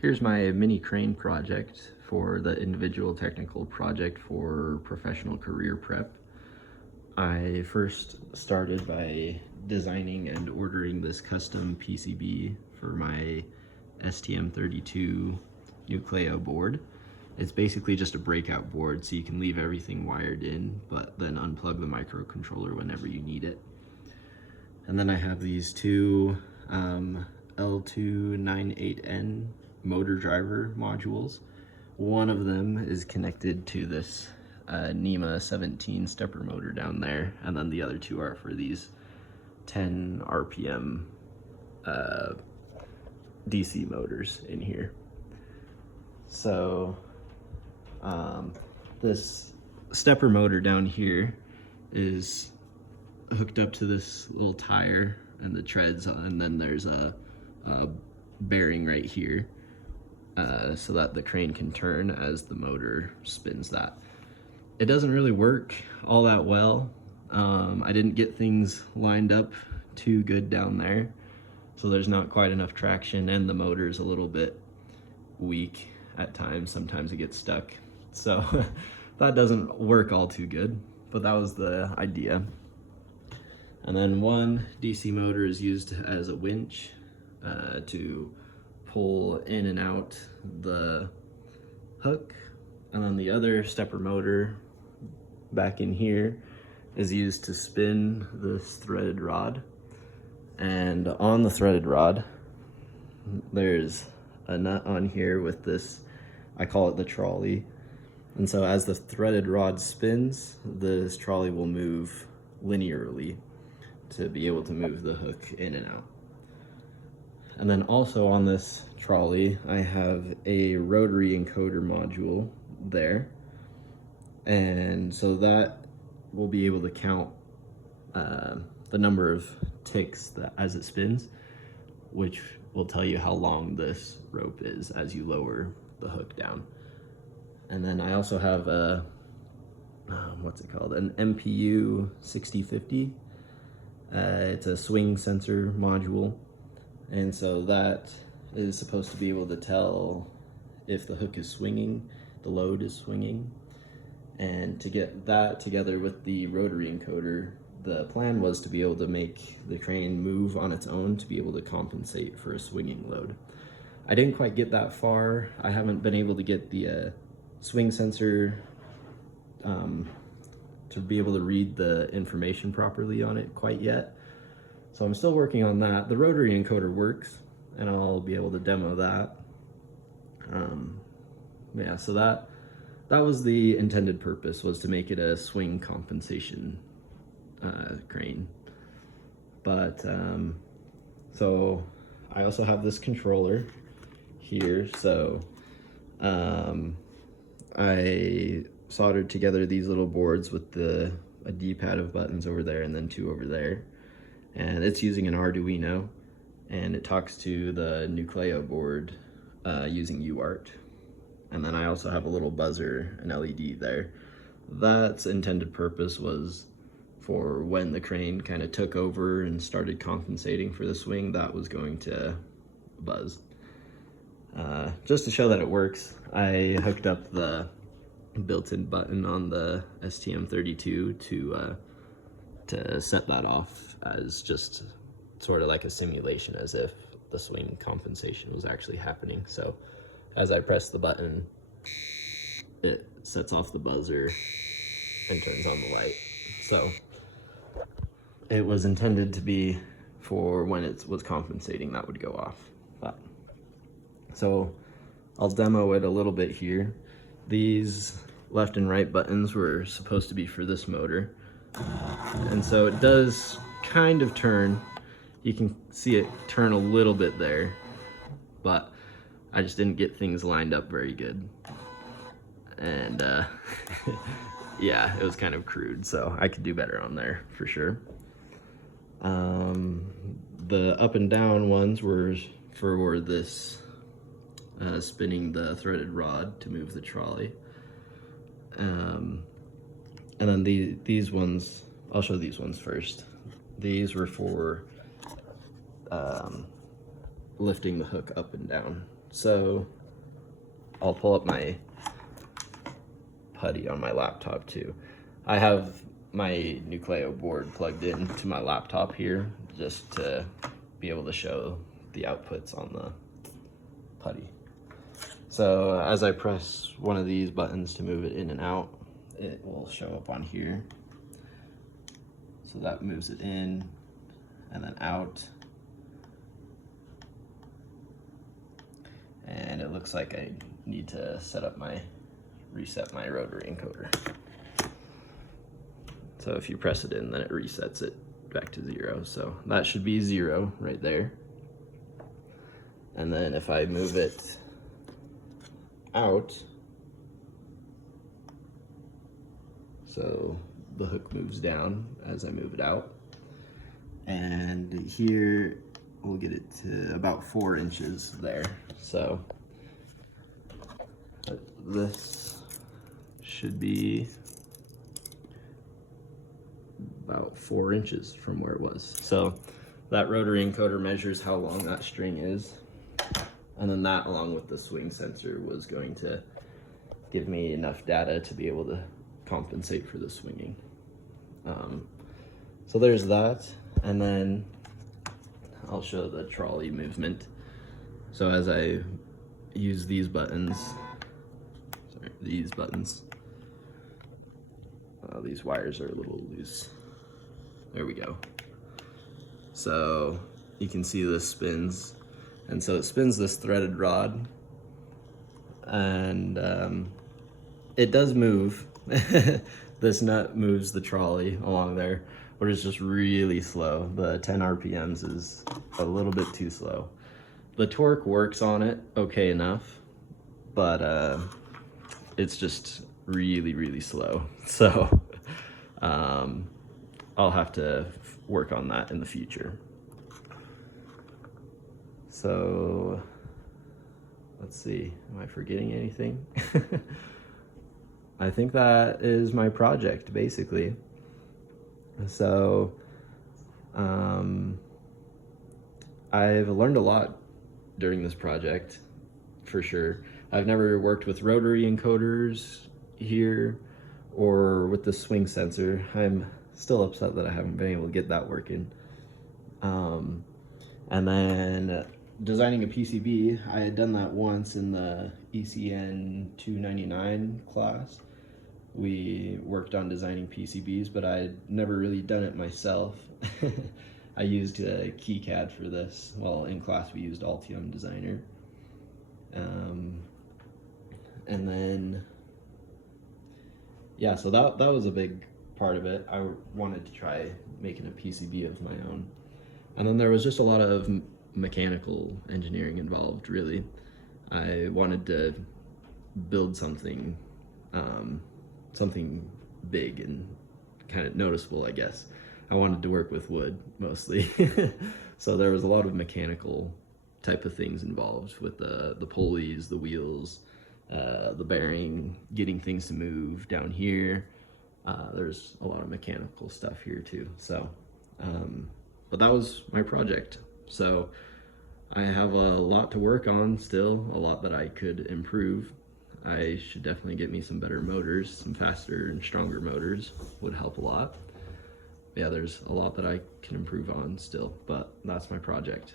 Here's my mini crane project for the individual technical project for professional career prep. I first started by designing and ordering this custom PCB for my STM32 Nucleo board. It's basically just a breakout board, so you can leave everything wired in, but then unplug the microcontroller whenever you need it. And then I have these two L298N motor driver modules. One of them is connected to this NEMA 17 stepper motor down there, and then the other two are for these 10 RPM DC motors in here. So this stepper motor down here is hooked up to this little tire and the treads, and then there's a bearing right here so that the crane can turn as the motor spins that. It doesn't really work all that well. I didn't get things lined up too good down there, so there's not quite enough traction, and the motor is a little bit weak at times. Sometimes it gets stuck, so that doesn't work all too good, but that was the idea. And then one DC motor is used as a winch to pull in and out the hook, and then the other stepper motor back in here is used to spin this threaded rod. And on the threaded rod there's a nut on here with this, I call it the trolley, and so as the threaded rod spins, this trolley will move linearly to be able to move the hook in and out. And then also on this trolley I have a rotary encoder module there, and so that will be able to count the number of ticks that as it spins, which will tell you how long this rope is as you lower the hook down. And then I also have a what's it called, an MPU 6050. It's a swing sensor module, and so that is supposed to be able to tell if the hook is swinging, the load is swinging. And to get that together with the rotary encoder, the plan was to be able to make the crane move on its own to be able to compensate for a swinging load. I didn't quite get that far. I haven't been able to get the swing sensor to be able to read the information properly on it quite yet. So I'm still working on that. The rotary encoder works, and I'll be able to demo that. Yeah, so that was the intended purpose, was to make it a swing compensation crane. But so I also have this controller here. So I soldered together these little boards with a D-pad of buttons over there and then two over there, and it's using an Arduino, and it talks to the Nucleo board using UART. And then I also have a little buzzer, an LED there. That's intended purpose was for when the crane kind of took over and started compensating for the swing, that was going to buzz. Just to show that it works, I hooked up the built-in button on the STM32 to set that off as just sort of like a simulation, as if the swing compensation was actually happening. So as I press the button, it sets off the buzzer and turns on the light. So it was intended to be for when it was compensating, that would go off. But so I'll demo it a little bit here. These left and right buttons were supposed to be for this motor, and so it does kind of turn. You can see it turn a little bit there, but I just didn't get things lined up very good, and yeah, it was kind of crude, so I could do better on there for sure. The up and down ones were for this spinning the threaded rod to move the trolley, and then these ones, I'll show these ones first. These were for lifting the hook up and down. So I'll pull up my putty on my laptop too. I have my Nucleo board plugged in to my laptop here just to be able to show the outputs on the putty. So as I press one of these buttons to move it in and out, it will show up on here. So that moves it in and then out. And it looks like I need to reset my rotary encoder. So if you press it in, then it resets it back to 0. So that should be 0 right there. And then if I move it out, so the hook moves down as I move it out. And here we'll get it to about 4 inches there. So this should be about 4 inches from where it was. So that rotary encoder measures how long that string is. And then that, along with the swing sensor, was going to give me enough data to be able to compensate for the swinging. So there's that. And then I'll show the trolley movement. So as I use these buttons, these wires are a little loose. There we go. So you can see this spins. And so it spins this threaded rod, and it does move. This nut moves the trolley along there, but it's just really slow. The 10 RPMs is a little bit too slow. The torque works on it okay enough, but it's just really, really slow. So I'll have to work on that in the future. So let's see, am I forgetting anything? I think that is my project, basically. So I've learned a lot during this project, for sure. I've never worked with rotary encoders here or with the swing sensor. I'm still upset that I haven't been able to get that working. And then designing a PCB, I had done that once in the ECN 299 class. We worked on designing PCBs, but I'd never really done it myself. I used KiCad for this. Well, in class we used Altium Designer. And then, yeah, so that was a big part of it. I wanted to try making a PCB of my own. And then there was just a lot of mechanical engineering involved, really. I wanted to build something big and kind of noticeable, I guess. I wanted to work with wood mostly. So there was a lot of mechanical type of things involved with the pulleys, the wheels, the bearing, getting things to move down here. There's a lot of mechanical stuff here too. So, but that was my project. So I have a lot to work on still, a lot that I could improve. I should definitely get me some better motors, some faster and stronger motors would help a lot. Yeah, there's a lot that I can improve on still, but that's my project.